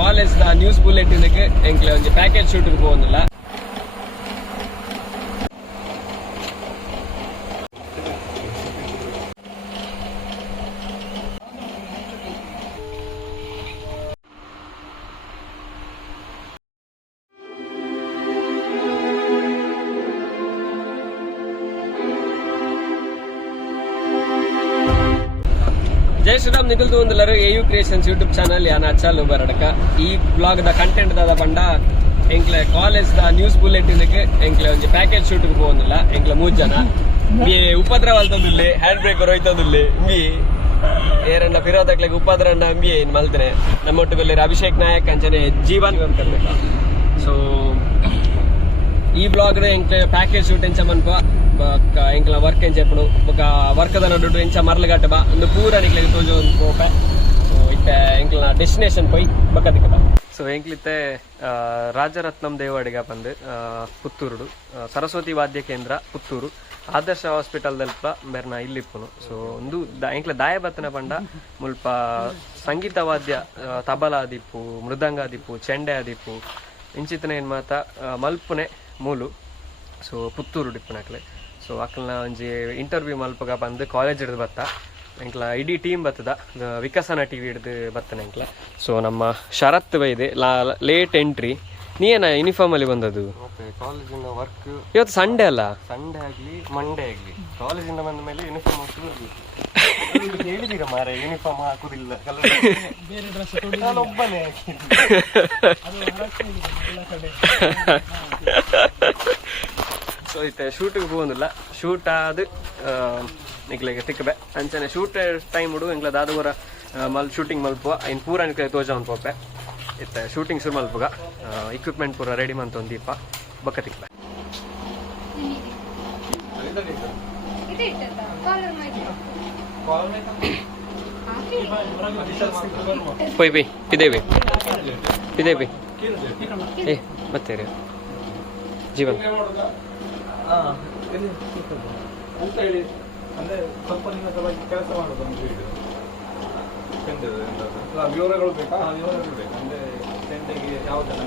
College news bulletin ಎಂಕ್ಲೆ ಒಂದು package shoot പോകുന്നിಲ್ಲ. ಜೈ ಶ್ರೀರಾಮ್ ನಿಖಿಲ್ ತೂಂದಲರು AU ಕ್ರಿಯೇಷನ್ಸ್ ಯೂಟ್ಯೂಬ್ ಚಾನಲ್ ಯಾನ ಅಚಲ್ ಉಬರಡ್ಕ ಈ ಬ್ಲಾಗ್ ದ ಕಂಟೆಂಟ್ ದಾದ ಪಂಡ ಎಂಕ್ಲೆ ಕಾಲೇಜ್ ನ್ಯೂಸ್ ಬುಲೆಟಿನ್ ಎಂಕ್ಲೆ ಒಂದು ಪ್ಯಾಕೇಜ್ ಶೂಟ್ പോകുന്നിಲ್ಲ. ಎಂಕ್ಲೆ 3 ಜನ ಉಪದ್ರ ಅಲ್ತಂದಿಲ್ಲ, ಹ್ಯಾಂಡ್ ಬ್ರೇಕರ್ ಹೋಯ್ತಂದಿಲ್ಲ, ಏರನ್ನ ಫಿರೋದಕ್ಲೆಗೆ ಉಪದ್ರಣ್ಣ ಏನ್ ಮಲ್ತೇನೆ. ನಮ್ಮೊಟ್ಟಿಗೆ ಅಭಿಷೇಕ್ ನಾಯಕ್ ಅಂಚನೆ ಜೀವನ್ ಅನ್ಕೊಳ್ಬೇಕು. ಸೊ ಈ ಬ್ಲಾಗ್ ಎಂಕ್ಲೆ ಪ್ಯಾಕೇಜ್ ಶೂಟ್ ಎಂಚ ಮನ್ಪ ಎಂಕ್ಲ ವರ್ಕ್ ಎಂಚ ಎಪ್ಪಡು ಬೊಕ ವರ್ಕದ ನಡುಡು ಎಂಚ ಮರ್ಲಗಟ್ಟ ಬಾ ಒಂದು ಪೂರ ನಿಕ್ಲೆಗೆ ತೋಜು ಒಂದು ಪೋಪೆ ಇತ್ತೆ ಎಂಕ್ಲ ಡೆಸ್ಟಿನೇಷನ್ ಪೋಯ್ ಬಕ್ಕದಿಕ್ಕ ಬಾ. ಸೊ ಎಂಕ್ಲಿತ್ತೆ ರಾಜರತ್ನಂ ದೇವಾಡಿಗ ಬಂದು ಪುತ್ತೂರುಡು ಸರಸ್ವತಿ ವಾದ್ಯ ಕೇಂದ್ರ ಪುತ್ತೂರು ಆದರ್ಶ ಹಾಸ್ಪಿಟಲ್ ದಲ್ಪ ಬೆರ್ನ ಇಲ್ಲಿಪ್ಪುನು. ಸೊ ಒಂದು ಎಂಕ್ಲ ದಾಯಬತ್ತನ ಪಂಡ ಮುಲ್ಪ ಸಂಗೀತ ವಾದ್ಯ ತಬಲಾ ದಿಪ್ಪು, ಮೃದಂಗ ದಿಪ್ಪು, ಚೆಂಡೆ ದಿಪ್ಪು ಇಂಚಿತನ ಏನ್ ಮಾತ ಮಲ್ಪುನೆ ಮೂಲು. ಸೊ ಪುತ್ತೂರು ಡಿಪ್ಪುನಕ್ಲೆ. ಸೊ ಅಕ್ಲನ ಒಂಜಿ ಇಂಟರ್ವ್ಯೂ ಮಲ್ಪಗ ಬಂದು ಕಾಲೇಜ್ ಹಿಡಿದು ಬತ್ತ ಎಂಕ್ಲ ಇಡೀ ಟೀಮ್ ಬತ್ತದ ವಿಕಸನ TV ಹಿಡಿದು ಬತ್ತನ ಎಂಕ್ಲ. ಸೊ ನಮ್ಮ ಶರತ್ ಬೈದೆ ಲೇಟ್ ಎಂಟ್ರಿ. ನೀ ಏನ ಯೂನಿಫಾರ್ಮ್ ಅಲ್ಲಿ ಬಂದದ್ದು? ಕಾಲೇಜಿನ ವರ್ಕ್ ಇವತ್ತು ಸಂಡೇ ಅಲ್ಲ, ಸಂಡೇ ಆಗ್ಲಿ ಮಂಡೇ ಆಗ್ಲಿ ಕಾಲೇಜಿಂದ ಬಂದ ಮೇಲೆ ಯೂನಿಫಾರ್ಮ್ ಹಾಕುದು ಹೇಳಿದೀರ ಮಾರೆ, ಯೂನಿಫಾರ್ಮ್ ಹಾಕುದಿಲ್ಲ ಒಬ್ಬನೇ. ಸೊ ಇತ್ತೆ ಶೂಟಿಗೆ ಹೋಗೋದಿಲ್ಲ. ಶೂಟ್ ಆದ ನಿಕ್ಲೆಗೆ ತಿಕ್ಕಬೆ ಅಂಚನೆ ಶೂಟ್ ಟೈಮ್ ಹುಡು ಎಂಕ್ಲ ದಾದವರ ಶೂಟಿಂಗ್ ಮಲ್ಪುವ ಇನ್ ಪೂರ ನಿಕ್ಲೆ ತೋಜ ಒಂದು ಪೋಪೆ ಇತ್ತೆ ಶೂಟಿಂಗ್ ಶುರು ಮಲ್ಪುಗ ಇಕ್ವಿಪ್ಮೆಂಟ್ ಪೂರ ರೆಡಿ ಮಂತ ಒಂದು ದೀಪ ಬಕ್ಕ ತಿಕ್ಕಬೆ. ಪೊಯ್ ಬೈ ಪಿದೇವಿ ಪಿದೇವಿ ಏ ಮತ್ತೆ ಜೀವನ್ ಅಂತ ಹೇಳಿ ಅಂದ್ರೆ ಸ್ವಲ್ಪ ನಿಮ್ಮ ಸಲುವಾಗಿ ಕೆಲಸ ಮಾಡೋದು ಅಂತ ಹೇಳಿ ವಿವರಗಳು ಬೇಕಾ? ವಿವರಗಳು ಬೇಕು ಅಂದ್ರೆ ಟೆಂಟಿಗೆ ಯಾವ ಜನ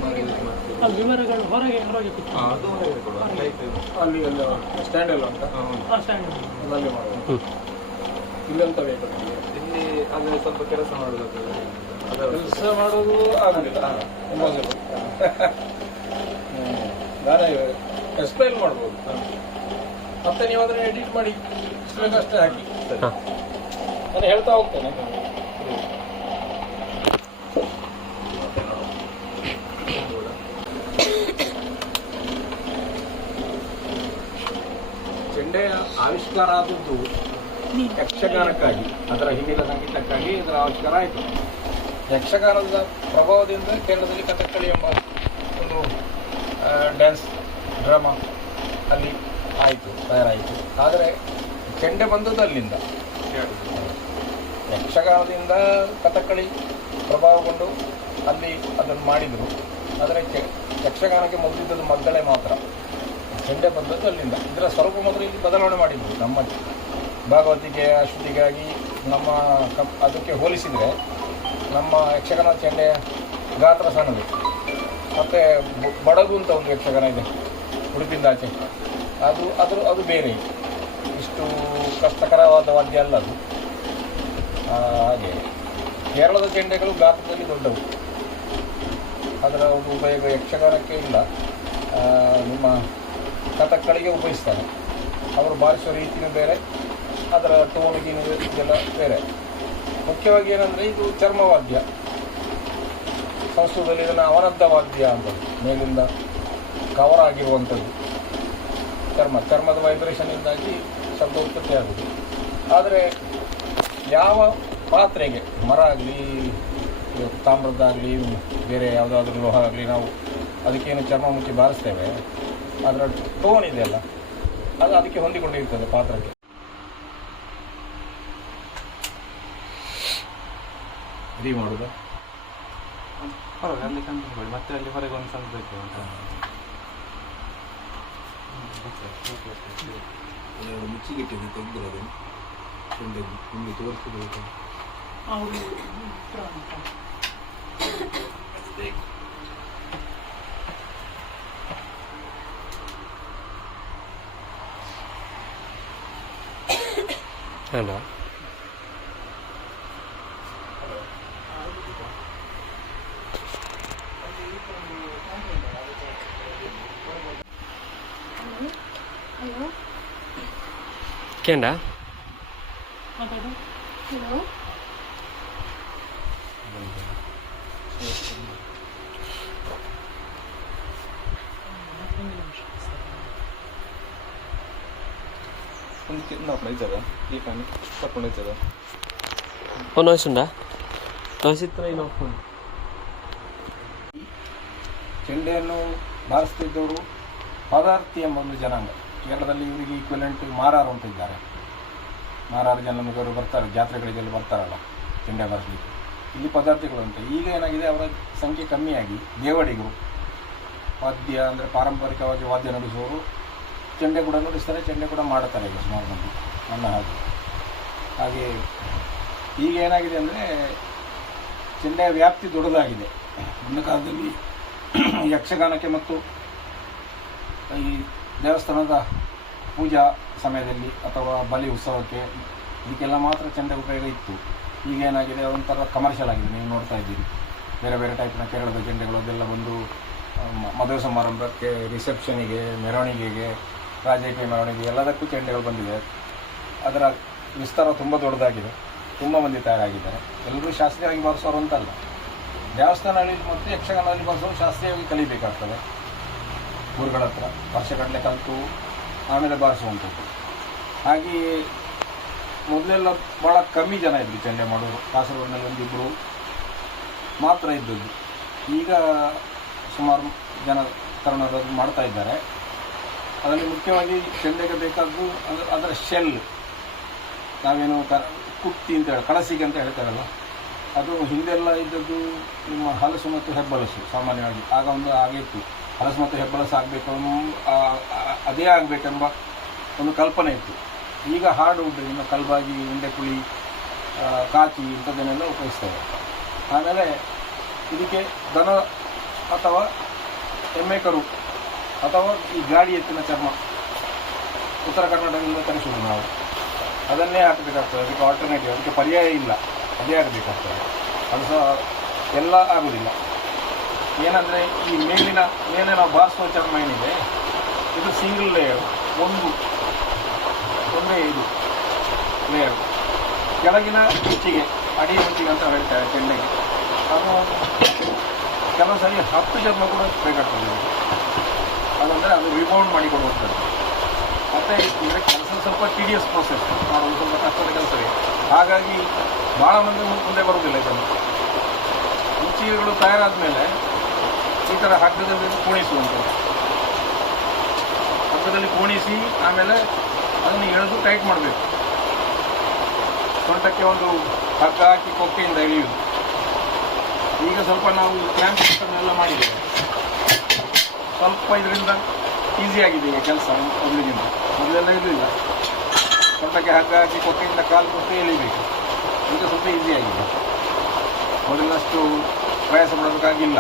ವಿವರಗಳು ಹೊರಗೆ ಹೊರಗೆ ಅದು ಹೊರಗೆ ಕೊಡುವ ಅಲ್ಲಿ ಎಲ್ಲ ಸ್ಟ್ಯಾಂಡ್ ಎಲ್ಲ ಉಂಟಾ? ಅಲ್ಲೇ ಮಾಡುವ ಇಲ್ಲಂತ ಬೇಕು ಇಲ್ಲಿ ಅಂದ್ರೆ ಸ್ವಲ್ಪ ಕೆಲಸ ಮಾಡೋದು ಕೆಲಸ ಮಾಡೋದು ಆಗುದಿಲ್ಲ. ಗಾನ ಎಕ್ಸ್ಪ್ಲೈನ್ ಮಾಡ್ಬೋದು, ಮತ್ತೆ ನೀವು ಅದನ್ನ ಎಡಿಟ್ ಮಾಡಿ ಅಷ್ಟೇ ಹಾಕಿ. ನಾನು ಹೇಳ್ತಾ ಹೋಗ್ತೇನೆ. ಚೆಂಡೆಯ ಆವಿಷ್ಕಾರ ಆದದ್ದು ಯಕ್ಷಗಾನಕ್ಕಾಗಿ, ಅದರ ಹಿಂದಿನ ಸಂಗೀತಕ್ಕಾಗಿ ಇದರ ಆವಿಷ್ಕಾರ ಆಯಿತು. ಯಕ್ಷಗಾನದ ಪ್ರಭಾವದಿಂದ ಕೇರಳದಲ್ಲಿ ಕಥಕ್ಕಳಿ ಎಂಬ ಒಂದು ಡ್ಯಾನ್ಸ್ ಡ್ರಾಮಾ ಅಲ್ಲಿ ಆಯಿತು, ತಯಾರಾಯಿತು. ಆದರೆ ಚೆಂಡೆ ಬಂದದ್ದು ಅಲ್ಲಿಂದ, ಯಕ್ಷಗಾನದಿಂದ ಕಥಕ್ಕಳಿ ಪ್ರಭಾವಗೊಂಡು ಅಲ್ಲಿ ಅದನ್ನು ಮಾಡಿದರು. ಆದರೆ ಯಕ್ಷಗಾನಕ್ಕೆ ಮೊದಲಿದ್ದದ್ದು ಮದ್ದಳೆ ಮಾತ್ರ, ಚೆಂಡೆ ಬಂದದ್ದು ಅಲ್ಲಿಂದ. ಇದರ ಸ್ವರೂಪ ಮಾತ್ರ ಇಲ್ಲಿ ಬದಲಾವಣೆ ಮಾಡಿದರು. ನಮ್ಮ ಭಾಗವತಿಗೆ ಶ್ರುತಿಗಾಗಿ ನಮ್ಮ ಅದಕ್ಕೆ ಹೋಲಿಸಿದರೆ ನಮ್ಮ ಯಕ್ಷಗಾನ ಚೆಂಡೆಯ ಗಾತ್ರ ಸಣ್ಣದು. ಮತ್ತು ಬಡಗು ಅಂತ ಒಂದು ಯಕ್ಷಗಾನ ಇದೆ ಉಡುಪಿಂದ ಆಚೆ, ಅದು ಬೇರೆ, ಇಷ್ಟು ಕಷ್ಟಕರವಾದ ವಾದ್ಯ ಅಲ್ಲ ಅದು. ಹಾಗೆ ಕೇರಳದ ಚೆಂಡೆಗಳು ಗಾತ್ರದಲ್ಲಿ ದೊಡ್ಡವು, ಅದರ ಒಂದು ಉಪಯೋಗ ಯಕ್ಷಗಾನಕ್ಕೆ ಇಲ್ಲ. ನಿಮ್ಮ ಕಥಕ್ಕಳಿಗೆ ಉಪಯೋಗಿಸ್ತಾರೆ. ಅವರು ಬಾರಿಸುವ ರೀತಿಯೂ ಬೇರೆ, ಅದರ ಟೋನಿಗಿನ ಇದೆಲ್ಲ ಬೇರೆ. ಮುಖ್ಯವಾಗಿ ಏನಂದರೆ ಇದು ಚರ್ಮವಾದ್ಯ, ಸಂಸ್ಕೃತದಲ್ಲಿ ಇದನ್ನು ಅವನದ್ದ ವಾದ್ಯ ಅಂತ, ಮೇಲಿಂದ ಕವರ್ ಆಗಿರುವಂಥದ್ದು. ಚರ್ಮದ ವೈಬ್ರೇಷನ್ನಿಂದಾಗಿ ಶಬ್ದ ಉತ್ಪತ್ತಿ ಆಗುವುದು. ಆದರೆ ಯಾವ ಪಾತ್ರೆಗೆ, ಮರ ಆಗಲಿ, ತಾಮ್ರದ್ದಾಗಲಿ, ಬೇರೆ ಯಾವುದಾದ್ರೂ ಲೋಹ ಆಗಲಿ, ನಾವು ಅದಕ್ಕೇನು ಚರ್ಮ ಮುಚ್ಚಿ ಬಾರಿಸ್ತೇವೆ, ಅದರ ಟೋನ್ ಇದೆಯಲ್ಲ ಅದು ಅದಕ್ಕೆ ಹೊಂದಿಕೊಂಡಿರ್ತದೆ ಪಾತ್ರಕ್ಕೆ. ರೀ ಮಾಡೋದು ಅಲ್ಲಿ ಕಂಡು ಮತ್ತೆ ಅಲ್ಲಿ ಹೊರಗೆ ಒಂದು ಸ್ವಲ್ಪ ಬೇಕು ಅಂತ ಮುಚ್ಚಿಗಿಟ್ಟಿದೆ, ತೆಗೆದಿರೋದು ನಿಮಗೆ ತೋರಿಸಿದ್ರು. ಅಲ್ಲ ಕೇಂಡ ಹಲೋ ಒಂದು ಕಿಡ್ನಾಪ್ ನೈತದ ಈ ಕಾನಿ ಕರ್ಕೊಂಡು ಹೋಯ್ತದ ನಾಯ್ಸ್ ಉಂಡಾ ನಾಯ್ಸ್ ಇತ್ತು ಇನ್ನೊಂದು ಚೆಂಡೆಯನ್ನು ಬಾರಿಸ್ತಿದ್ದವರು ಪದಾರ್ಥಿ ಎಂಬ ಒಂದು ಜನಾಂಗ. ಕೇರಳದಲ್ಲಿ ಇವರಿಗೆ ಈಕ್ವಲೆಂಟ್ ಮಾರಾರು ಅಂತ ಇದ್ದಾರೆ. ಮಾರಾರು ಜನರು ಬರ್ತಾರೆ, ಜಾತ್ರೆಗಳಿಗೆಲ್ಲ ಬರ್ತಾರಲ್ಲ ಚೆಂಡೆ ಬಾರಿಸಲಿಕ್ಕೆ. ಇಲ್ಲಿ ಪದಾರ್ಥಿಗಳು ಅಂತ. ಈಗ ಏನಾಗಿದೆ, ಅವರ ಸಂಖ್ಯೆ ಕಮ್ಮಿಯಾಗಿ ದೇವಡಿಗರು ವಾದ್ಯ ಅಂದರೆ ಪಾರಂಪರಿಕವಾಗಿ ವಾದ್ಯ ನುಡಿಸುವವರು ಚೆಂಡೆ ಕೂಡ ನುಡಿಸ್ತಾರೆ, ಚೆಂಡೆ ಕೂಡ ಮಾಡ್ತಾರೆ ಈಗ ಸುಮಾರು ಮಂದಿ ನನ್ನ ಹಾಗೆ. ಈಗ ಏನಾಗಿದೆ ಅಂದರೆ ಚೆಂಡೆಯ ವ್ಯಾಪ್ತಿ ದೊಡ್ಡದಾಗಿದೆ. ಒಂದು ಕಾಲದಲ್ಲಿ ಯಕ್ಷಗಾನಕ್ಕೆ ಮತ್ತು ಈ ದೇವಸ್ಥಾನದ ಪೂಜಾ ಸಮಯದಲ್ಲಿ ಅಥವಾ ಬಲಿ ಉತ್ಸವಕ್ಕೆ ಇದಕ್ಕೆಲ್ಲ ಮಾತ್ರ ಚೆಂಡೆ ಉಪಯೋಗ ಇತ್ತು. ಈಗ ಏನಾಗಿದೆ, ಒಂಥರ ಕಮರ್ಷಿಯಲ್ ಆಗಿದೆ. ನೀವು ನೋಡ್ತಾ ಇದ್ದೀರಿ, ಬೇರೆ ಬೇರೆ ಟೈಪ್ನ ಕೇರಳದ ಚೆಂಡೆಗಳು ಅದೆಲ್ಲ ಬಂದು ಮದುವೆ ಸಮಾರಂಭಕ್ಕೆ, ರಿಸೆಪ್ಷನಿಗೆ, ಮೆರವಣಿಗೆಗೆ, ರಾಜಕೀಯ ಮೆರವಣಿಗೆ ಎಲ್ಲದಕ್ಕೂ ಚೆಂಡೆಗಳು ಬಂದಿದೆ. ಅದರ ವಿಸ್ತಾರ ತುಂಬ ದೊಡ್ಡದಾಗಿದೆ, ತುಂಬ ಮಂದಿ ತಯಾರಾಗಿದ್ದಾರೆ. ಎಲ್ಲರೂ ಶಾಸ್ತ್ರೀಯವಾಗಿ ಬಾರಿಸೋರು ಅಂತಲ್ಲ, ದೇವಸ್ಥಾನದಲ್ಲಿ ಮತ್ತು ಯಕ್ಷಗಾನದಲ್ಲಿ ಬಾರಿಸೋರು ಶಾಸ್ತ್ರೀಯವಾಗಿ ಕಲಿಬೇಕಾಗ್ತದೆ. ಊರುಗಳ ಹತ್ರ ವರ್ಷಗಟ್ಟಲೆ ಕಲಿತು ಆಮೇಲೆ ಬಾರಿಸುವಂಥದ್ದು. ಹಾಗೆಯೇ ಮೊದಲೆಲ್ಲ ಭಾಳ ಕಮ್ಮಿ ಜನ ಇದ್ದರು ಚೆಂಡೆ ಮಾಡೋರು. ಕಾಸರಗೋಡಿನಲ್ಲಿ ಒಂದಿಬ್ಬರು ಮಾತ್ರ ಇದ್ದದ್ದು. ಈಗ ಸುಮಾರು ಜನ ತರುಣರು ಮಾಡ್ತಾ ಇದ್ದಾರೆ. ಅದರಲ್ಲಿ ಮುಖ್ಯವಾಗಿ ಚೆಂಡೆಗೆ ಬೇಕಾದ್ದು ಅದರ ಶೆಲ್, ನಾವೇನು ಕುಟ್ಟಿ ಅಂತ ಹೇಳಿ ಕಳಸಿಗೆ ಅಂತ ಹೇಳ್ತಾರಲ್ಲ, ಅದು ಹಿಂದೆಲ್ಲ ಇದ್ದದ್ದು ನಿಮ್ಮ ಹಲಸು ಮತ್ತು ಹೆಬ್ಬಲಸು. ಸಾಮಾನ್ಯವಾಗಿ ಆಗ ಒಂದು ಹಾಗೆ ಇತ್ತು, ಹಲಸು ಮತ್ತು ಹೆಬ್ಬಲಸು ಆಗಬೇಕು, ಅದೇ ಆಗಬೇಕೆಂಬ ಒಂದು ಕಲ್ಪನೆ ಇತ್ತು. ಈಗ ಹಾರ್ಡ್ ವುಡ್, ಇನ್ನು ಕಲ್ಬಾಗಿ, ಉಂಡೆಕುಳಿ, ಕಾಚಿ ಇಂಥದ್ದನ್ನೆಲ್ಲ ಉಪಯೋಗಿಸ್ತೇವೆ. ಆಮೇಲೆ ಇದಕ್ಕೆ ದನ ಅಥವಾ ಎಮ್ಮೆ ಕರು ಅಥವಾ ಈ ಗಾಡಿ ಎತ್ತಿನ ಚರ್ಮ ಉತ್ತರ ಕರ್ನಾಟಕದಿಂದ ತರಿಸೋದು ನಾವು, ಅದನ್ನೇ ಹಾಕಬೇಕಾಗ್ತದೆ. ಅದಕ್ಕೆ ಆಲ್ಟರ್ನೇಟಿವ್, ಅದಕ್ಕೆ ಪರ್ಯಾಯ ಇಲ್ಲ, ಅದೇ ಆಗಬೇಕಾಗ್ತದೆ. ಅದು ಸಹ ಎಲ್ಲ ಆಗೋದಿಲ್ಲ. ಏನಂದರೆ ಈ ಮೇಲೆ ನಾವು ಬಾರಿಸುವ ಚರ್ಮ ಏನಿದೆ, ಇದು ಸಿಂಗಲ್ ಲೇಯರ್, ಒಂದೇ ಇದು ಲೇಯರ್. ಕೆಳಗಿನ ಮುಚ್ಚಿಗೆ, ಅಡಿ ಮುಚ್ಚಿಗೆ ಅಂತ ಹೇಳ್ತಾರೆ ಚೆಂಡೆಗೆ. ಅದು ಕೆಲವು ಸರಿ 10 ಚರ್ಮ ಕೂಡ ಬೇಕಾಗ್ತದೆ. ಅದಂದರೆ ಅದು ರಿಬೌಂಡ್ ಮಾಡಿ ಕೊಡುವಂಥದ್ದು. ಮತ್ತು ಇದರ ಕೆಲಸ ಸ್ವಲ್ಪ ಟಿಡಿಯಸ್ ಪ್ರೋಸೆಸ್, ಮಾಡೋದು ಸ್ವಲ್ಪ ಕಷ್ಟದ ಕೆಲಸವೇ. ಹಾಗಾಗಿ ಭಾಳ ಮಂದಿ ಮುಂದೆ ಬರುವುದಿಲ್ಲ. ಇದನ್ನು ಮುಚ್ಚಿಗೆಗಳು ತಯಾರಾದ ಮೇಲೆ ಈ ಥರ ಹಗ್ಗದಲ್ಲಿ ಕೋಣಿಸುವಂಥದ್ದು. ಹಗ್ಗದಲ್ಲಿ ಕೋಣಿಸಿ ಆಮೇಲೆ ಅದನ್ನು ಎಳೆದು ಟೈಟ್ ಮಾಡಬೇಕು. ಸೊಂಟಕ್ಕೆ ಒಂದು ಹಗ್ಗ ಹಾಕಿ ಕೊಕ್ಕೆಯಿಂದ ಎಳೆಯುವುದು. ಈಗ ಸ್ವಲ್ಪ ನಾವು ಕ್ಯಾಂಪ್ ಸಿಸ್ಟಮ್ ಎಲ್ಲ ಮಾಡಿದ್ದೇವೆ, ಸ್ವಲ್ಪ ಇದರಿಂದ ಈಸಿಯಾಗಿದೆ ಈಗ ಕೆಲಸ ಮೊದಲಿಗಿಂತ. ಮೊದಲೆಲ್ಲ ಇರಲಿಲ್ಲ, ಸೊಂಟಕ್ಕೆ ಹಗ್ಗ ಹಾಕಿ ಕೊಕ್ಕೆಯಿಂದ ಕಾಲು ಕೊಟ್ಟು ಎಳಿಬೇಕು. ಈಗ ಸ್ವಲ್ಪ ಈಸಿಯಾಗಿದೆ, ಮೊದಲಿನಷ್ಟು ಪ್ರಯಾಸ ಪಡೋದಕ್ಕಾಗಿಲ್ಲ.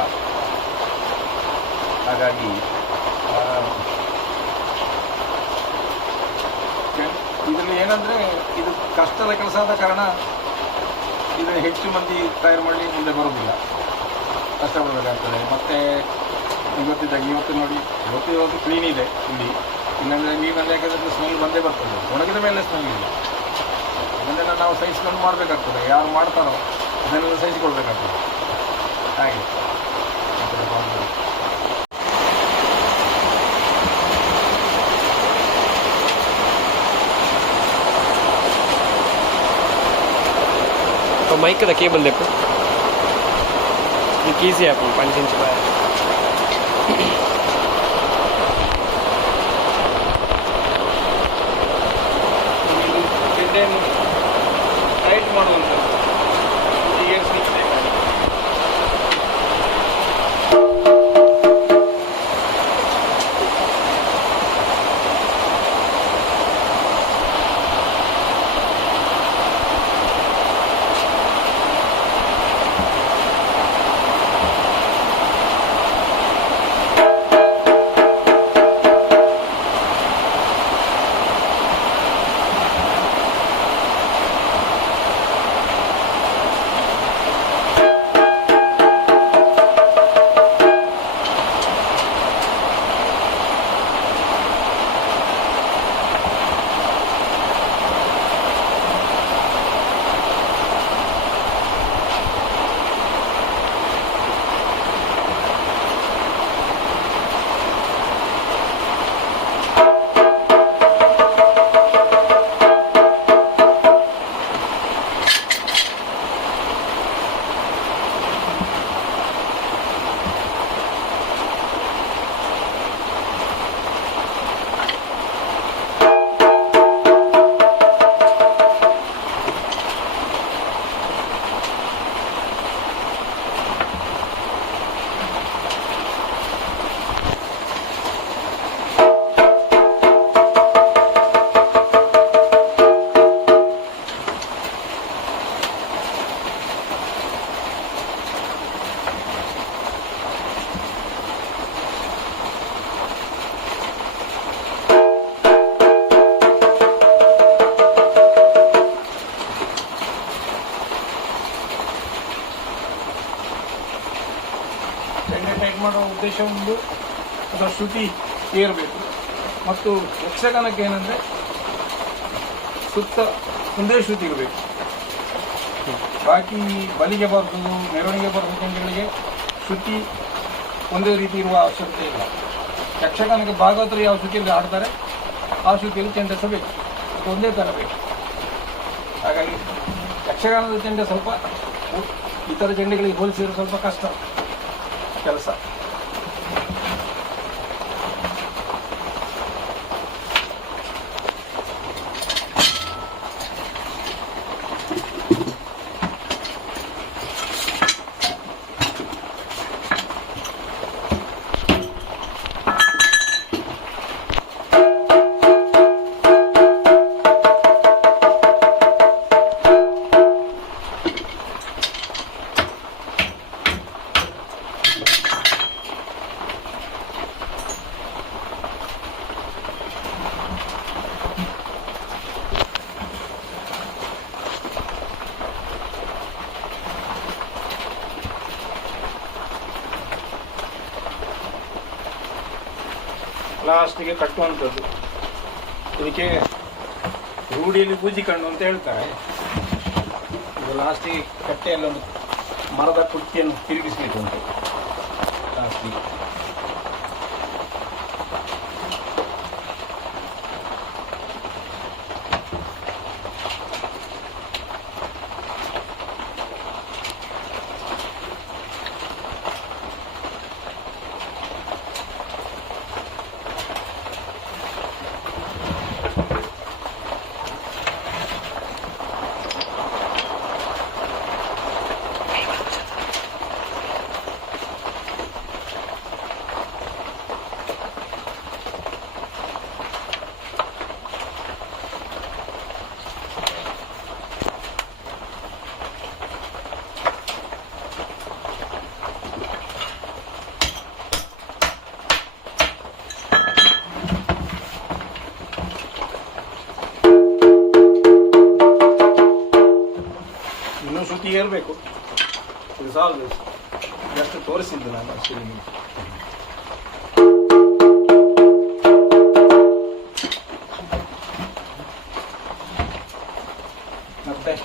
ಹಾಗಾಗಿ ಇದರಲ್ಲಿ ಏನಂದರೆ ಇದು ಕಷ್ಟದ ಕೆಲಸ ಆದ ಕಾರಣ ಇದನ್ನು ಹೆಚ್ಚು ಮಂದಿ ತಯಾರು ಮಾಡಿ ಮುಂದೆ ಬರೋದಿಲ್ಲ, ಕಷ್ಟಪಡಬೇಕಾಗ್ತದೆ. ಮತ್ತು ಇವತ್ತು ನೋಡಿ, ಇವತ್ತು ಕ್ಲೀನ್ ಇದೆ ಇಲ್ಲಿ. ಇಲ್ಲಾಂದರೆ ನೀರಲ್ಲಿ ಯಾಕಂದರೆ ಸ್ಮೆಲ್ ಬಂದೇ ಬರ್ತದೆ. ಒಣಗಿದ ಮೇಲೆ ಸ್ಮೆಲ್ ಇಲ್ಲ. ಅದನ್ನೆಲ್ಲ ನಾವು ಸಹಿಸ್ಕೊಂಡು ಮಾಡಬೇಕಾಗ್ತದೆ. ಯಾರು ಮಾಡ್ತಾರೋ ಅದನ್ನೆಲ್ಲ ಸಹಿಸಿಕೊಳ್ಬೇಕಾಗ್ತದೆ. ಹಾಗೆ ಮೈಕ್ ದ ಕೇಬಲ್ ಬೇಕು, ಇದಕ್ಕೆ ಈಸಿ ಆಯ್ತು 5 ಇಂಚ್ ಬಾಯ್. ಚೆಂಡೆಯನ್ನು ಟೈಟ್ ಮಾಡುವಂಥದ್ದು. ಈಗ ಸ್ವಿಚ್ ಚೆಂಡೆ ಟೈಟ್ ಮಾಡುವ ಉದ್ದೇಶ ಒಂದು, ಅದರ ಶ್ರುತಿ ಏರಬೇಕು. ಮತ್ತು ಯಕ್ಷಗಾನಕ್ಕೆ ಏನಂದರೆ ಸುತ್ತ ಒಂದೇ ಶ್ರುತಿ ಇರಬೇಕು. ಬಾಕಿ ಬಲಿಗೆ ಬರ್ತದ್ದು, ಮೆರವಣಿಗೆ ಬರ್ತದೆ ಚೆಂಡೆಗಳಿಗೆ ಶ್ರುತಿ ಒಂದೇ ರೀತಿ ಇರುವ ಅವಶ್ಯಕತೆ ಇಲ್ಲ. ಯಕ್ಷಗಾನಕ್ಕೆ ಭಾಗವತರು ಯಾವ ಶ್ರುತಿಯಲ್ಲಿ ಆಡ್ತಾರೆ ಆ ಶ್ರುತಿಯಲ್ಲಿ ಚೆಂಡೆ ಸಹ ಬೇಕು, ಒಂದೇ ಥರ ಬೇಕು. ಹಾಗಾಗಿ ಯಕ್ಷಗಾನದ ಚೆಂಡೆ ಸ್ವಲ್ಪ ಇತರ ಚೆಂಡೆಗಳಿಗೆ ಹೋಲಿಸಿದ್ರೆ ಸ್ವಲ್ಪ ಕಷ್ಟ ಕೆಲಸ. ಲಾಸ್ಟಿಗೆ ಕಟ್ಟುವಂಥದ್ದು. ಇದಕ್ಕೆ ರೂಢಿಯಲ್ಲಿ ಬೂಜಿ ಕಣ್ಣು ಅಂತ ಹೇಳ್ತಾರೆ. ಇದು ಲಾಸ್ಟಿಗೆ ಕಟ್ಟೆಯಲ್ಲಿ ಒಂದು ಮರದ ಕುಟ್ಟಿಯನ್ನು ತಿರುಗಿಸಲಿಕ್ಕೆ ಉಂಟು ಲಾಸ್ಟಿಗೆ. ಶ್ರುತಿ ಏರಬೇಕು. ಇದು ಸಾಲದು, ಜಸ್ಟ್ ತೋರಿಸಿದ್ದು ನಾನು ಅಷ್ಟೇ ನಿಮಗೆ. ಮತ್ತೆ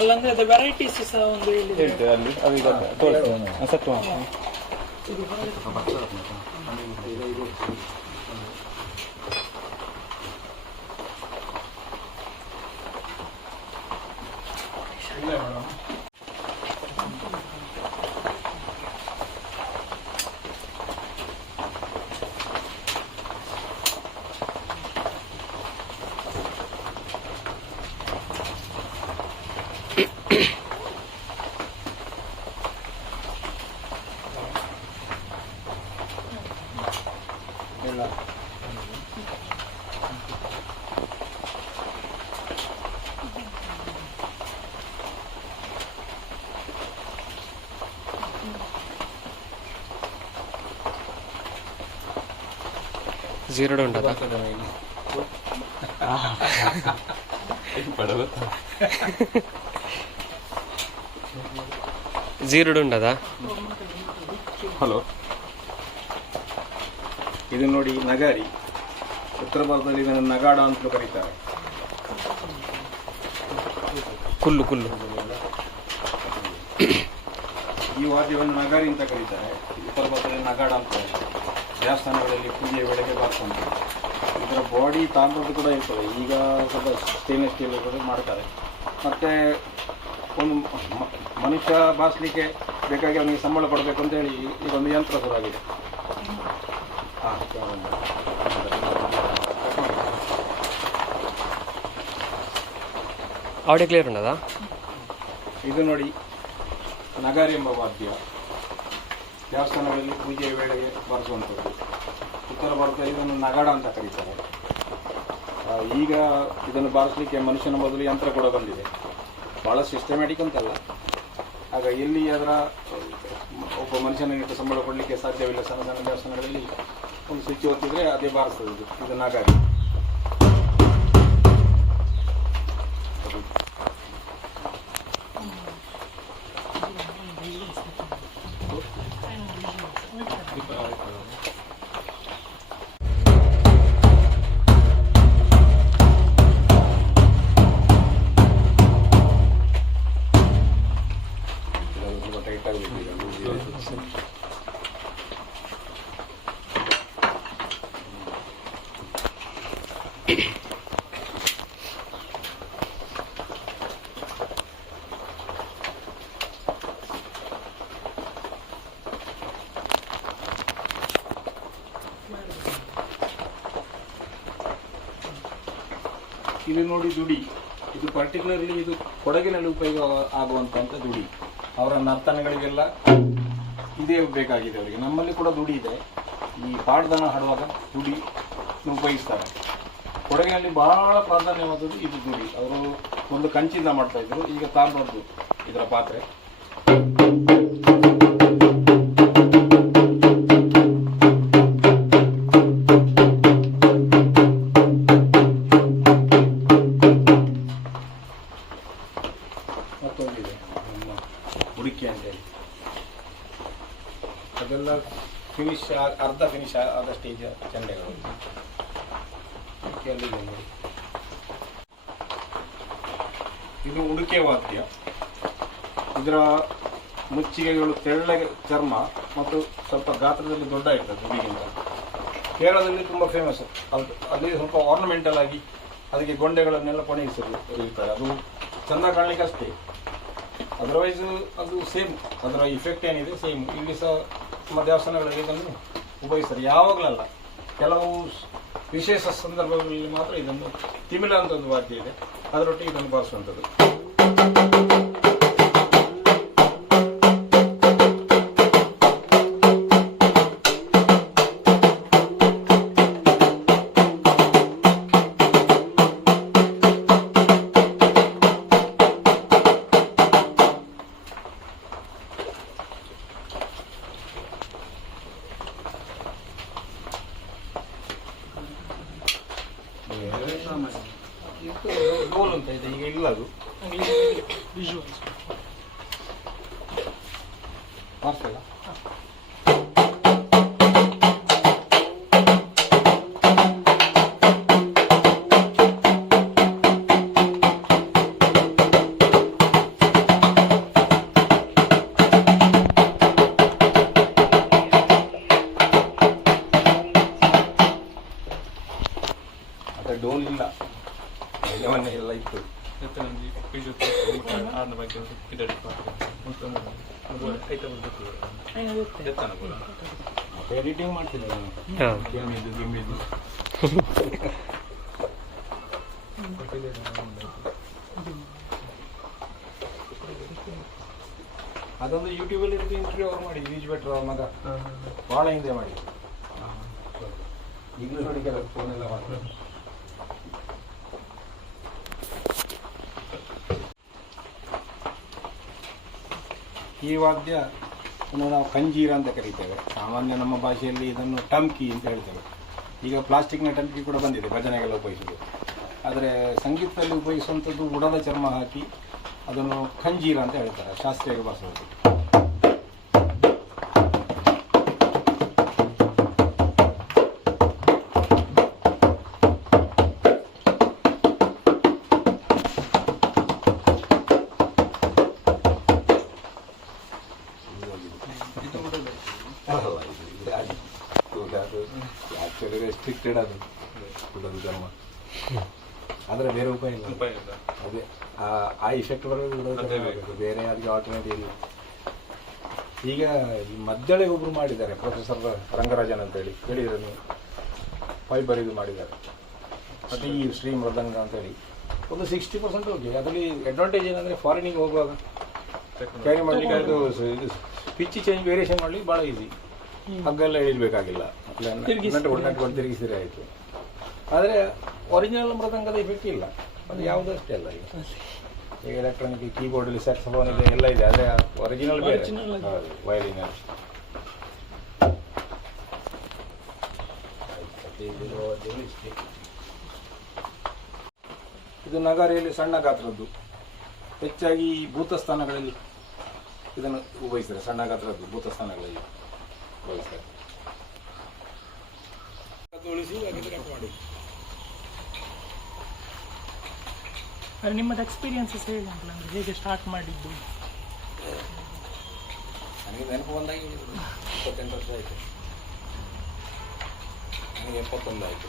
ಅಲ್ಲಂದ್ರೆ ಅದು ವೆರೈಟೀಸ್ ಸಹ ಒಂದು ಹೇಳ್ತೇವೆ ಅಲ್ಲಿ ಅವೀಗ ತೋರಿಸ್ತೇವೆ ಸತ್ತು. జీరోడు ఉంటుందా? జీరోడు ఉండదా? ಹಲೋ, ಇದು ನೋಡಿ ನಗಾರಿ. ಉತ್ತರ ಭಾರತದಲ್ಲಿ ಇದನ್ನು ನಗಾಡ ಅಂತಲೂ ಕರೀತಾರೆ. ಕುಲ್ಲು ಕುಲ್ಲು. ಈ ವಾದ್ಯವನ್ನು ನಗಾರಿ ಅಂತ ಕರೀತಾರೆ. ಉತ್ತರ ಭಾರತದಲ್ಲಿ ನಗಾಡ ಅಂತ ದೇವಸ್ಥಾನಗಳಲ್ಲಿ ಪೂಜೆ ವೇಳೆಗೆ ಬಾರಿಸುವಂಥ. ಇದರ ಬಾಡಿ ತಾಮ್ರದ್ದು ಕೂಡ ಇರ್ತದೆ. ಈಗ ಸ್ವಲ್ಪ ಸ್ಟೇನ್ಲೆಸ್ ಸ್ಟೀಲ್ ಕೂಡ ಮಾಡ್ತಾರೆ. ಮತ್ತು ಒಂದು ಮನುಷ್ಯ ಬಾರಿಸಲಿಕ್ಕೆ ಬೇಕಾಗಿ ಅವನಿಗೆ ಸಂಬಳ ಕೊಡಬೇಕು ಅಂತೇಳಿ ಇದೊಂದು ಯಂತ್ರ ಶುರುವಾಗಿದೆ. ಹಾಂ, ಆಡಿಯೋ ಕ್ಲಿಯರ್ ಉಂಟದಾ? ಇದು ನೋಡಿ, ನಗಾರಿ ಎಂಬ ವಾದ್ಯ ದೇವಸ್ಥಾನಗಳಲ್ಲಿ ಪೂಜೆಯ ವೇಳೆಗೆ ಬಾರಿಸುವಂಥದ್ದು. ಉತ್ತರ ಭಾರತ ಇದನ್ನು ನಗಾಡ ಅಂತ ಕರೀತಾರೆ. ಈಗ ಇದನ್ನು ಬಾರಿಸಲಿಕ್ಕೆ ಮನುಷ್ಯನ ಬದಲು ಯಂತ್ರ ಕೂಡ ಬಂದಿದೆ. ಭಾಳ ಸಿಸ್ಟಮ್ಯಾಟಿಕ್ ಅಂತಲ್ಲ. ಆಗ ಎಲ್ಲಿ ಅದರ ಒಬ್ಬ ಮನುಷ್ಯನಿಗೆ ಸಂಬಳ ಕೊಡಲಿಕ್ಕೆ ಸಾಧ್ಯವಿಲ್ಲ, ಸಣ್ಣ ಸಣ್ಣ ದೇವಸ್ಥಾನಗಳಲ್ಲಿ ಒಂದು ಸ್ವಿಚ್ ಒತ್ತಿದ್ರೆ ಅದೇ ಬಾರಿಸ್ತದೆ. ಇದು ನಗಾರಿ. ಇದು ನೋಡಿ ದುಡಿ. ಇದು ಪರ್ಟಿಕ್ಯುಲರ್ಲಿ ಇದು ಕೊಡಗಿನಲ್ಲಿ ಉಪಯೋಗ ಆಗುವಂಥ ದುಡಿ. ಅವರ ನರ್ತನಗಳಿಗೆಲ್ಲ ಇದೇ ಬೇಕಾಗಿದೆ ಅವರಿಗೆ. ನಮ್ಮಲ್ಲಿ ಕೂಡ ದುಡಿ ಇದೆ. ಈ ಪಾಡ್ದನ ಹಾಡುವಾಗ ದುಡಿ ಉಪಯೋಗಿಸ್ತಾರೆ. ಕೊಡಗಿನಲ್ಲಿ ಬಹಳ ಪ್ರಾಧಾನ್ಯವಾದದ್ದು ಇದು ದುಡಿ. ಅವರು ಒಂದು ಕಂಚಿಂದ ಮಾಡ್ತಾ ಇದ್ರು, ಈಗ ತಾಮ್ರದ್ದು ಇದರ ಪಾತ್ರೆ. ಮತ್ತೊಂದಿದೆ ಹುಡುಕಿ ಅಂತೇಳಿ, ಅದೆಲ್ಲ ಫಿನಿಶ್ ಅರ್ಧ ಫಿನಿಶ್ ಆದ ಸ್ಟೇಜ್ ಚೆಂಡೆಗಳು. ಇದು ಉಡುಕೆ ವಾದ್ಯ. ಇದರ ಮುಚ್ಚಿಗೆಗಳು ತೆಳ್ಳಗೆ ಚರ್ಮ ಮತ್ತು ಸ್ವಲ್ಪ ಗಾತ್ರದಲ್ಲಿ ದೊಡ್ಡ ಇರ್ತದೆ ದುಡಿಗಿಂತ. ಕೇರಳದಲ್ಲಿ ತುಂಬ ಫೇಮಸ್. ಅಲ್ಲಿ ಸ್ವಲ್ಪ ಆರ್ನಮೆಂಟಲ್ ಆಗಿ ಅದಕ್ಕೆ ಗೊಂಡೆಗಳನ್ನೆಲ್ಲ ಇರ್ತಾರೆ. ಅದು ಚೆಂದ ಕಾಣಲಿಕ್ಕೆ ಅಷ್ಟೇ. ಅದರ್ವೈಸ್ ಅದು ಸೇಮ್, ಅದರ ಇಫೆಕ್ಟ್ ಏನಿದೆ ಸೇಮ್. ಇಲ್ಲಿ ಸಹ ನಮ್ಮ ದೇವಸ್ಥಾನಗಳಲ್ಲಿ ಇದನ್ನು ಉಪಯೋಗಿಸ್ತಾರೆ. ಯಾವಾಗಲಲ್ಲ, ಕೆಲವು ವಿಶೇಷ ಸಂದರ್ಭಗಳಲ್ಲಿ ಮಾತ್ರ ಇದನ್ನು ತಿಮಿಲ ಅಂತ ಒಂದು ವಾದ್ಯ ಇದೆ, ಅದರೊಟ್ಟಿಗೆ ಇದನ್ನು ಬಾರಿಸುವಂಥದ್ದು. ಗೋಲ್ ಅಂತ ಇದೆ, ಈಗ ಇಲ್ಲ ಅದು. ಮಾಡ್ತಲ್ಲ ಅದೇ ಡೋಲ್ ಇಲ್ಲ, ಮನೆ ಎಲ್ಲ ಇತ್ತು. ಎಡಿಟಿಂಗ್ ಮಾಡ್ತಿದ್ದೆ ನಾನು. ಅದೊಂದು ಯೂಟ್ಯೂಬಲ್ಲಿ ಇಂಟರ್ವ್ಯೂ ಅವ್ರು ಮಾಡಿ, ಈಜ್ ಬೆಟ್ರ್ ಅವ್ರ ಮಗ ಭಾಳ ಹಿಂದೆ ಮಾಡಿ. ಈಗಲೂ ನೋಡಿ ಕೆಲವು ಫೋನೆಲ್ಲ ಮಾಡ್ತಾರೆ. ಈ ವಾದ್ಯ ನಾವು ಕಂಜೀರ ಅಂತ ಕರೀತೇವೆ. ಸಾಮಾನ್ಯ ನಮ್ಮ ಭಾಷೆಯಲ್ಲಿ ಇದನ್ನು ಟಮ್ಕಿ ಅಂತ ಹೇಳ್ತೇವೆ. ಈಗ ಪ್ಲಾಸ್ಟಿಕ್ನ ಟಮ್ಕಿ ಕೂಡ ಬಂದಿದೆ ಭಜನೆಗೆಲ್ಲ ಉಪಯೋಗಿಸೋದು. ಆದರೆ ಸಂಗೀತದಲ್ಲಿ ಉಪಯೋಗಿಸುವಂಥದ್ದು ಉಡದ ಚರ್ಮ ಹಾಕಿ ಅದನ್ನು ಕಂಜೀರ ಅಂತ ಹೇಳ್ತಾರೆ, ಶಾಸ್ತ್ರೀಯ ಭಾಷೆಯಲ್ಲಿ. ಆಕ್ಚುಲಿ ರೆಸ್ಟ್ರಿಕ್ಟೆಡ್ ಅದು ಉಡದ ಚರ್ಮ, ಆದರೆ ಬೇರೆ ಉಪಾಯ ಇಲ್ಲ. ಅದೇ ಆ ಇಫೆಕ್ಟ್ ಬರೋದು ಬೇರೆ ಅದಕ್ಕೆ ಆಲ್ಟರ್ನೇಟಿವ್ ಇಲ್ಲ. ಈಗ ಈ ಮದ್ದಳೆ ಒಬ್ರು ಮಾಡಿದ್ದಾರೆ, ಪ್ರೊಫೆಸರ್ ರಂಗರಾಜನ್ ಅಂತೇಳಿ ಕೇಳಿದರೆ ನೀವು, ಫೈಬರ್ ಇದು ಮಾಡಿದ್ದಾರೆ. ಮತ್ತು ಈ ಶ್ರೀ ಮೃದಂಗ ಅಂತೇಳಿ ಒಂದು 60% ಓಕೆ. ಅದರಲ್ಲಿ ಅಡ್ವಾಂಟೇಜ್ ಏನಂದರೆ ಫಾರಿನಿಗೆ ಹೋಗುವಾಗ ಕ್ಯಾರಿ ಮಾಡಲಿಕ್ಕೆ ಅದು ಪಿಚ್ ಚೇಂಜ್ ವೇರಿಯೇಷನ್ ಮಾಡಲಿಕ್ಕೆ ಭಾಳ ಈಸಿ. ಹಗ್ಗೆಲ್ಲ ಇಳಿಬೇಕಾಗಿಲ್ಲ, ನಟ್ಟು ತಿರುಗಿಸಿದ್ರೆ ಆಯಿತು. ಆದರೆ ಒರಿಜಿನಲ್ ಮೃದಂಗದ ಎಫೆಕ್ಟ್ ಇಲ್ಲ, ಅದು ಯಾವುದೂ ಅಷ್ಟೇ ಅಲ್ಲ. ಈಗ ಎಲೆಕ್ಟ್ರಾನಿಕ್ ಕೀಬೋರ್ಡಲ್ಲಿ ಸ್ಯಾಕ್ಸೋಫೋನ್ ಇದೆ, ಎಲ್ಲ ಇದೆ, ಆದರೆ ಒರಿಜಿನಲ್ ಬೇರೆ ವಯಲಿನ್. ಇದು ನಗಾರಿಯಲ್ಲಿ ಸಣ್ಣ ಗಾತ್ರದ್ದು, ಹೆಚ್ಚಾಗಿ ಭೂತಸ್ಥಾನಗಳಲ್ಲಿ ಇದನ್ನು ಉಪಯೋಗಿಸ್ತಾರೆ. ಸಣ್ಣ ಗಾತ್ರದ್ದು ಭೂತಸ್ಥಾನಗಳಲ್ಲಿ ಉಪಯೋಗಿಸ್ತಾರೆ. ಮಾಡಿ ನಿಮ್ಮದು ಎಕ್ಸ್ಪೀರಿಯನ್ಸಸ್ ಹೇಳಿ ಅಂಕಲ್, ಅಂದರೆ ಹೇಗೆ ಸ್ಟಾರ್ಟ್ ಮಾಡಿದ್ದು? ನನಗೆ ನೆನಪು ಬಂದಾಗಿ 28 ವರ್ಷ ಆಯಿತು, ನನಗೆ 71 ಆಯಿತು.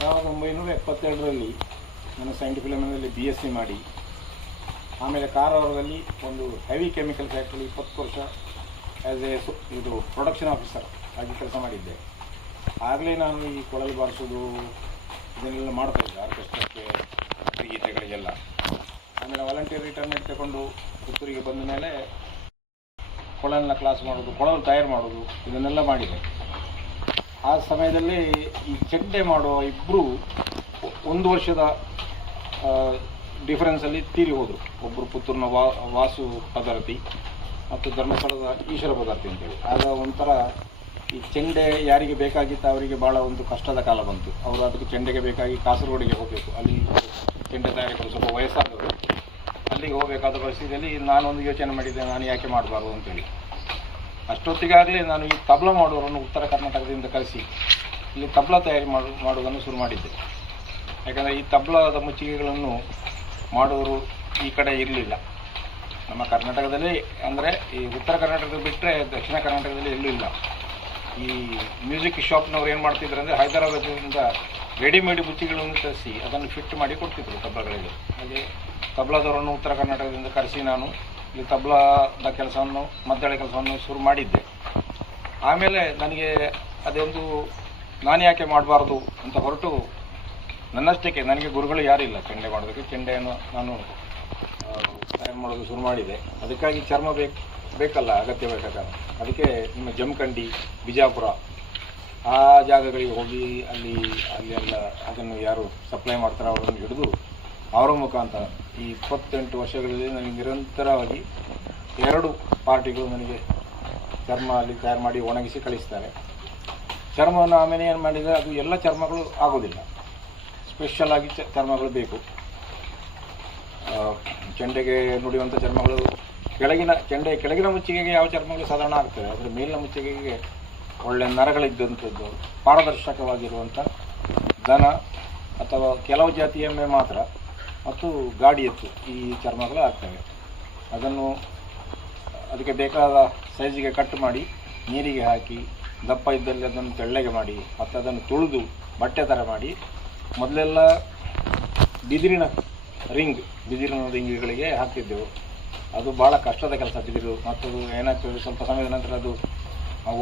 ಸಾವಿರದ 1972ರಲ್ಲಿ ನಾನು ಸೈಂಟಿಫಿಕ್ ಫಿಲಮಿನಲ್ಲಿ BSc ಮಾಡಿ, ಆಮೇಲೆ ಕಾರವಾರದಲ್ಲಿ ಒಂದು ಹೆವಿ ಕೆಮಿಕಲ್ ಫ್ಯಾಕ್ಟ್ರಿ 20 ವರ್ಷ ಆ್ಯಸ್ ಎ ಇದು ಪ್ರೊಡಕ್ಷನ್ ಆಫೀಸರ್ ಆಗಿ ಕೆಲಸ ಮಾಡಿದ್ದೆ. ಆಗಲೇ ನಾನು ಈ ಕೊಳಲು ಬಾರಿಸೋದು ಇದನ್ನೆಲ್ಲ ಮಾಡ್ತಾಯಿದ್ದೆ, ಆರ್ಕೆಸ್ಟ್ರಾಕ್ಕೆ, ಗೀತೆಗಳಿಗೆಲ್ಲ. ಆಮೇಲೆ ವಾಲಂಟಿಯರ್ ರಿಟೈರ್ಮೆಂಟ್ ತಗೊಂಡು ಪುತ್ತೂರಿಗೆ ಬಂದ ಮೇಲೆ ಕೊಳಲನ್ನ ಕ್ಲಾಸ್ ಮಾಡೋದು, ಕೊಳಲು ತಯಾರು ಮಾಡೋದು, ಇದನ್ನೆಲ್ಲ ಮಾಡಿದೆ. ಆ ಸಮಯದಲ್ಲಿ ಈ ಚೆಂಡೆ ಮಾಡುವ ಇಬ್ಬರು 1 ವರ್ಷದ ಡಿಫರೆನ್ಸಲ್ಲಿ ತೀರಿ ಹೋದರು. ಒಬ್ಬರು ಪುತ್ತೂರಿನ ವಾಸು ಪದಾರ್ಥಿ ಮತ್ತು ಧರ್ಮಸ್ಥಳದ ಈಶ್ವರ ಪದಾರ್ಥಿ ಅಂತೇಳಿ. ಆಗ ಒಂಥರ ಈ ಚೆಂಡೆ ಯಾರಿಗೆ ಬೇಕಾಗಿತ್ತು ಅವರಿಗೆ ಭಾಳ ಒಂದು ಕಷ್ಟದ ಕಾಲ ಬಂತು. ಅವರು ಅದಕ್ಕೆ ಚೆಂಡೆಗೆ ಬೇಕಾಗಿ ಕಾಸರಗೋಡಿಗೆ ಹೋಗಬೇಕು, ಅಲ್ಲಿ ಚೆಂಡೆ ತಯಾರಿಕರು ಸ್ವಲ್ಪ ವಯಸ್ಸಾದವರು, ಅಲ್ಲಿಗೆ ಹೋಗಬೇಕಾದ ಪರಿಸ್ಥಿತಿಯಲ್ಲಿ ನಾನೊಂದು ಯೋಚನೆ ಮಾಡಿದ್ದೆ, ನಾನು ಯಾಕೆ ಮಾಡಬಾರ್ದು ಅಂತೇಳಿ. ಅಷ್ಟೊತ್ತಿಗಾಗಲೇ ನಾನು ಈ ತಬಲ ಮಾಡುವವರನ್ನು ಉತ್ತರ ಕರ್ನಾಟಕದಿಂದ ಕರೆಸಿ ಇಲ್ಲಿ ತಬಲ ತಯಾರಿ ಮಾಡುವುದನ್ನು ಶುರು ಮಾಡಿದ್ದೆ. ಯಾಕಂದರೆ ಈ ತಬಲದ ಮುಚ್ಚಿಗೆಗಳನ್ನು ಮಾಡುವವರು ಈ ಕಡೆ ಇರಲಿಲ್ಲ ನಮ್ಮ ಕರ್ನಾಟಕದಲ್ಲಿ. ಅಂದರೆ ಈ ಉತ್ತರ ಕರ್ನಾಟಕದಲ್ಲಿ ಬಿಟ್ಟರೆ ದಕ್ಷಿಣ ಕರ್ನಾಟಕದಲ್ಲಿ ಎಲ್ಲೂ ಇಲ್ಲ. ಈ ಮ್ಯೂಸಿಕ್ ಶಾಪ್ನವ್ರು ಏನು ಮಾಡ್ತಿದ್ರು ಅಂದರೆ ಹೈದರಾಬಾದಿಂದ ರೆಡಿಮೇಡ್ ಮುಚ್ಚಿಗೆಗಳನ್ನು ತರಿಸಿ ಅದನ್ನು ಫಿಟ್ ಮಾಡಿ ಕೊಡ್ತಿದ್ರು ತಬಲಗಳಿಗೆ. ಹಾಗೆ ತಬಲಾದವರನ್ನು ಉತ್ತರ ಕರ್ನಾಟಕದಿಂದ ಕರೆಸಿ ನಾನು ಇಲ್ಲಿ ತಬಲಾದ ಕೆಲಸವನ್ನು, ಮದ್ದಳೆ ಕೆಲಸವನ್ನು ಶುರು ಮಾಡಿದ್ದೆ. ಆಮೇಲೆ ನನಗೆ ಅದೊಂದು ನಾನು ಯಾಕೆ ಮಾಡಬಾರ್ದು ಅಂತ ಹೊರಟು ನನ್ನಷ್ಟಕ್ಕೆ, ನನಗೆ ಗುರುಗಳು ಯಾರಿಲ್ಲ ಚೆಂಡೆ ಮಾಡೋದಕ್ಕೆ. ಚೆಂಡೆಯನ್ನು ನಾನು ತಯಾರು ಮಾಡೋದು ಶುರು ಮಾಡಿದೆ. ಅದಕ್ಕಾಗಿ ಚರ್ಮ ಬೇಕಲ್ಲ, ಅಗತ್ಯ ಬೇಕಾಗ. ಅದಕ್ಕೆ ನಿಮ್ಮ ಜಮಖಂಡಿ, ಬಿಜಾಪುರ ಆ ಜಾಗಗಳಿಗೆ ಹೋಗಿ ಅಲ್ಲೆಲ್ಲ ಅದನ್ನು ಯಾರು ಸಪ್ಲೈ ಮಾಡ್ತಾರೆ ಅವರನ್ನು ಹಿಡಿದು ಅವರ ಮುಖಾಂತರ ಈ 28 ವರ್ಷಗಳಲ್ಲಿ ನನಗೆ ನಿರಂತರವಾಗಿ 2 ಪಾರ್ಟಿಗಳು ನನಗೆ ಚರ್ಮ ಅಲ್ಲಿ ತಯಾರು ಮಾಡಿ ಒಣಗಿಸಿ ಕಳಿಸ್ತಾರೆ. ಚರ್ಮವನ್ನು ಆಮೇಲೆ ಏನು ಮಾಡಿದರೆ ಅದು ಎಲ್ಲ ಚರ್ಮಗಳು ಆಗೋದಿಲ್ಲ, ಸ್ಪೆಷಲ್ ಆಗಿ ಚರ್ಮಗಳು ಬೇಕು. ಚೆಂಡೆಗೆ ನುಡಿಯುವಂಥ ಚರ್ಮಗಳು ಕೆಳಗಿನ ಮುಚ್ಚಿಗೆಗೆ ಯಾವ ಚರ್ಮಗಳು ಸಾಧಾರಣ ಆಗ್ತವೆ, ಆದರೆ ಮೇಲಿನ ಮುಚ್ಚಿಗೆಗೆ ಒಳ್ಳೆ ನರಗಳಿದ್ದಂಥದ್ದು, ಪಾರದರ್ಶಕವಾಗಿರುವಂಥ ದನ ಅಥವಾ ಕೆಲವು ಜಾತಿಯ ಎಮ್ಮೆ ಮಾತ್ರ ಮತ್ತು ಗಾಡಿ ಎತ್ತು ಈ ಚರ್ಮಗಳು ಆಗ್ತವೆ. ಅದಕ್ಕೆ ಬೇಕಾದ ಸೈಜಿಗೆ ಕಟ್ ಮಾಡಿ ನೀರಿಗೆ ಹಾಕಿ ದಪ್ಪ ಇದ್ದಲ್ಲಿ ಅದನ್ನು ತೆಳ್ಳಗೆ ಮಾಡಿ ಮತ್ತು ಅದನ್ನು ತುಳಿದು ಬಟ್ಟೆ ಥರ ಮಾಡಿ, ಮೊದಲೆಲ್ಲ ಬಿದಿರಿನ ರಿಂಗ್ಗಳಿಗೆ ಹಾಕ್ತಿದ್ದೆವು. ಅದು ಭಾಳ ಕಷ್ಟದ ಕೆಲಸ ಬಿದಿರು, ಮತ್ತು ಏನಾಗ್ತದೆ ಸ್ವಲ್ಪ ಸಮಯದ ನಂತರ ಅದು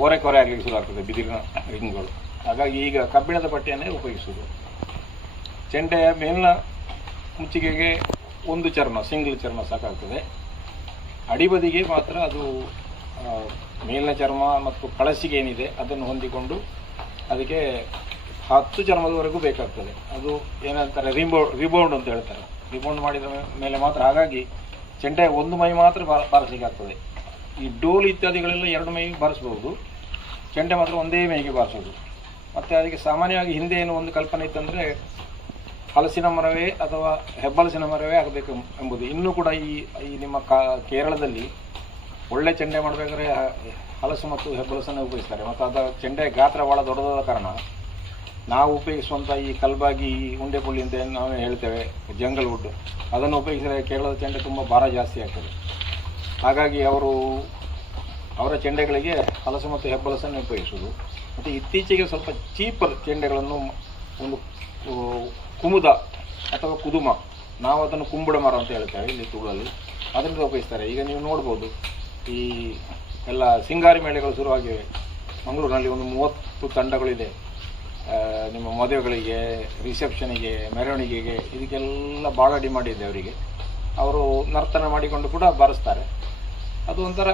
ಓರೆ ಕೊರೆ ಆಗಲಿಕ್ಕೆ ಶುರು ಆಗ್ತದೆ ಬಿದಿರಿನ ರಿಂಗ್ಗಳು. ಹಾಗಾಗಿ ಈಗ ಕಬ್ಬಿಣದ ಬಟ್ಟೆಯನ್ನೇ ಉಪಯೋಗಿಸೋದು. ಚೆಂಡೆಯ ಮೇಲಿನ ಮುಚ್ಚಿಗೆಗೆ ಒಂದು ಚರ್ಮ, ಸಿಂಗಲ್ ಚರ್ಮ ಸಾಕಾಗ್ತದೆ. ಅಡಿಬದಿಗೆ ಮಾತ್ರ ಅದು ಮೇಲಿನ ಚರ್ಮ ಮತ್ತು ಕಳಸಿಗೆ ಏನಿದೆ ಅದನ್ನು ಹೊಂದಿಕೊಂಡು ಅದಕ್ಕೆ 10 ಚರ್ಮದವರೆಗೂ ಬೇಕಾಗ್ತದೆ. ಅದು ಏನಂತಾರೆ ರಿಬೌಂಡ್ ಅಂತ ಹೇಳ್ತಾರೆ. ರಿಬೌಂಡ್ ಮಾಡಿದ ಮೇಲೆ ಮಾತ್ರ, ಹಾಗಾಗಿ ಚೆಂಡೆ ಒಂದು ಮೈ ಮಾತ್ರ ಬಾರಿಸಲಿಕ್ಕೆ ಆಗ್ತದೆ. ಈ ಡೋಲ್ ಇತ್ಯಾದಿಗಳೆಲ್ಲ 2 ಮೈಗೆ ಬಾರಿಸ್ಬೋದು, ಚೆಂಡೆ ಮಾತ್ರ ಒಂದೇ ಮೈಗೆ ಬಾರಿಸೋದು. ಮತ್ತು ಅದಕ್ಕೆ ಸಾಮಾನ್ಯವಾಗಿ ಹಿಂದೆ ಏನು ಒಂದು ಕಲ್ಪನೆ ಇತ್ತಂದರೆ ಹಲಸಿನ ಮರವೇ ಅಥವಾ ಹೆಬ್ಬಲಸಿನ ಮರವೇ ಆಗಬೇಕು ಎಂಬುದು. ಇನ್ನೂ ಕೂಡ ಈ ನಿಮ್ಮ ಕೇರಳದಲ್ಲಿ ಒಳ್ಳೆ ಚೆಂಡೆ ಮಾಡಬೇಕಾದ್ರೆ ಹಲಸು ಮತ್ತು ಹೆಬ್ಬಲಸನ್ನು ಉಪಯೋಗಿಸ್ತಾರೆ. ಮತ್ತು ಅದರ ಚೆಂಡೆ ಗಾತ್ರ ಭಾಳ ದೊಡ್ಡದಾದ ಕಾರಣ ನಾವು ಉಪಯೋಗಿಸುವಂಥ ಈ ಕಲ್ಬಾಗಿ, ಉಂಡೆ ಪುಳ್ಳಿ ಅಂತ ಏನು ನಾವು ಹೇಳ್ತೇವೆ, ಜಂಗಲ್ ವುಡ್, ಅದನ್ನು ಉಪಯೋಗಿಸಿದರೆ ಕೇರಳದ ಚೆಂಡೆ ತುಂಬ ಭಾರ ಜಾಸ್ತಿ ಆಗ್ತದೆ. ಹಾಗಾಗಿ ಅವರು ಅವರ ಚೆಂಡೆಗಳಿಗೆ ಹಲಸು ಮತ್ತು ಹೆಬ್ಬಲಸನ್ನು ಉಪಯೋಗಿಸುವುದು. ಮತ್ತು ಇತ್ತೀಚೆಗೆ ಸ್ವಲ್ಪ ಚೀಪರ್ ಚೆಂಡೆಗಳನ್ನು ಒಂದು ಕುಮುದ ಅಥವಾ ಕುದುಮ, ನಾವು ಅದನ್ನು ಕುಂಬಳ ಮರ ಅಂತ ಹೇಳ್ತೇವೆ ಇಲ್ಲಿ ತುಳುವಲ್ಲಿ, ಅದರಿಂದ ಉಪಯೋಗಿಸ್ತಾರೆ. ಈಗ ನೀವು ನೋಡ್ಬೋದು ಈ ಎಲ್ಲ ಸಿಂಗಾರಿ ಮೇಳೆಗಳು ಶುರುವಾಗಿವೆ. ಮಂಗಳೂರಿನಲ್ಲಿ ಒಂದು 30 ತಂಡಗಳಿದೆ. ನಿಮ್ಮ ಮದುವೆಗಳಿಗೆ, ರಿಸೆಪ್ಷನಿಗೆ, ಮೆರವಣಿಗೆಗೆ ಇದಕ್ಕೆಲ್ಲ ಭಾಳ ಡಿಮಾಂಡ್ ಇದೆ ಅವರಿಗೆ. ಅವರು ನರ್ತನ ಮಾಡಿಕೊಂಡು ಕೂಡ ಬಾರಿಸ್ತಾರೆ. ಅದು ಒಂಥರ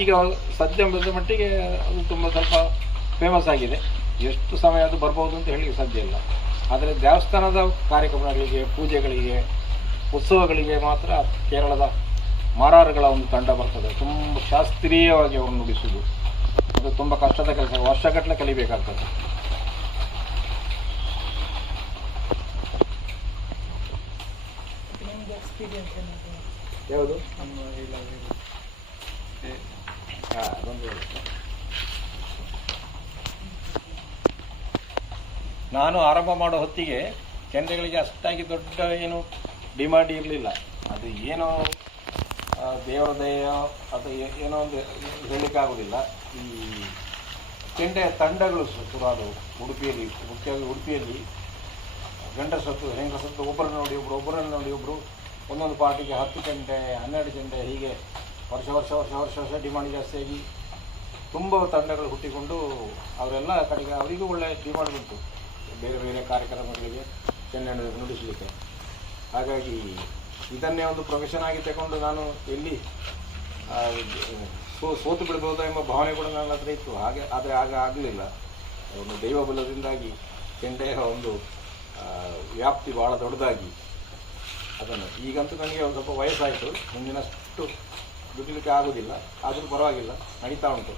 ಈಗ ಸದ್ಯ ಮಟ್ಟಿಗೆ ಅದು ತುಂಬ ಸ್ವಲ್ಪ ಫೇಮಸ್ ಆಗಿದೆ. ಎಷ್ಟು ಸಮಯ ಅದು ಬರ್ಬೋದು ಅಂತ ಹೇಳಿ ಸಾಧ್ಯ ಇಲ್ಲ. ಆದರೆ ದೇವಸ್ಥಾನದ ಕಾರ್ಯಕ್ರಮಗಳಿಗೆ, ಪೂಜೆಗಳಿಗೆ, ಉತ್ಸವಗಳಿಗೆ ಮಾತ್ರ ಕೇರಳದ ಮಾರಾರುಗಳ ಒಂದು ತಂಡ ಬರ್ತದೆ. ತುಂಬ ಶಾಸ್ತ್ರೀಯವಾಗಿ ಅವರು ನುಡಿಸುವುದು. ಅದು ತುಂಬ ಕಷ್ಟದ ಕೆಲಸ, ವರ್ಷಗಟ್ಟಲೆ ಕಲಿಬೇಕಾಗ್ತದೆ. ನಿಮ್ದು ಎಕ್ಸ್ಪೀರಿಯನ್ಸ್ ಏನಾದ್ರು ಯಾವುದು? ನಮ್ಮ ಅದೊಂದು ನಾನು ಆರಂಭ ಮಾಡೋ ಹೊತ್ತಿಗೆ ಚೆಂಡೆಗಳಿಗೆ ಅಷ್ಟಾಗಿ ದೊಡ್ಡ ಏನು ಡಿಮಾಂಡ್ ಇರಲಿಲ್ಲ. ಅದು ಏನೋ ದೇವರ ದಯೆಯೋ ಅದು ಏನೋ ಒಂದು ಹೇಳಲಿಕ್ಕಾಗೋದಿಲ್ಲ. ಈ ಚೆಂಡೆಯ ತಂಡಗಳು ಶುರುವಾದವು ಉಡುಪಿಯಲ್ಲಿ. ಮುಖ್ಯವಾಗಿ ಉಡುಪಿಯಲ್ಲಿ ಗಂಡಸತ್ತು ಹೆಂಗಸತ್ತು ಒಬ್ಬರನ್ನು ನೋಡಿ ಒಬ್ಬರು, ಒಬ್ಬರನ್ನು ನೋಡಿ ಒಬ್ಬರು, ಒಂದೊಂದು ಪಾರ್ಟಿಗೆ 10 ಚೆಂಡೆ, 12 ಚೆಂಡೆ, ಹೀಗೆ ವರ್ಷ ಡಿಮಾಂಡ್ ಜಾಸ್ತಿಯಾಗಿ ತುಂಬ ತಂಡಗಳು ಹುಟ್ಟಿಕೊಂಡು ಅವರೆಲ್ಲ ಕಡೆಗೆ ಅವರಿಗೂ ಒಳ್ಳೆ ಡಿಮಾಂಡ್ ಉಂಟು ಬೇರೆ ಬೇರೆ ಕಾರ್ಯಕ್ರಮಗಳಿಗೆ ಚೆಂಡೆ ನುಡಿಸಲಿಕ್ಕೆ. ಹಾಗಾಗಿ ಇದನ್ನೇ ಒಂದು ಪ್ರೊಫೆಷನ್ ಆಗಿ ತಗೊಂಡು ನಾನು ಎಲ್ಲಿ ಸೋತು ಬಿಡ್ಬೋದು ಎಂಬ ಭಾವನೆ ಕೂಡ ನನ್ನ ಹತ್ರ ಇತ್ತು. ಆದರೆ ಆಗ ಆಗಲಿಲ್ಲ. ಒಂದು ದೈವ ಬಲದಿಂದಾಗಿ ಚೆಂಡೆಯ ಒಂದು ವ್ಯಾಪ್ತಿ ಭಾಳ ದೊಡ್ಡದಾಗಿ ಅದನ್ನು ಈಗಂತೂ ನನಗೆ ಒಂದು ಸ್ವಲ್ಪ ವಯಸ್ಸಾಯಿತು. ಮುಂದಿನಷ್ಟು ದುಡಿಲಿಕ್ಕೆ ಆಗೋದಿಲ್ಲ, ಆದರೂ ಪರವಾಗಿಲ್ಲ, ನಡೀತಾ ಉಂಟು.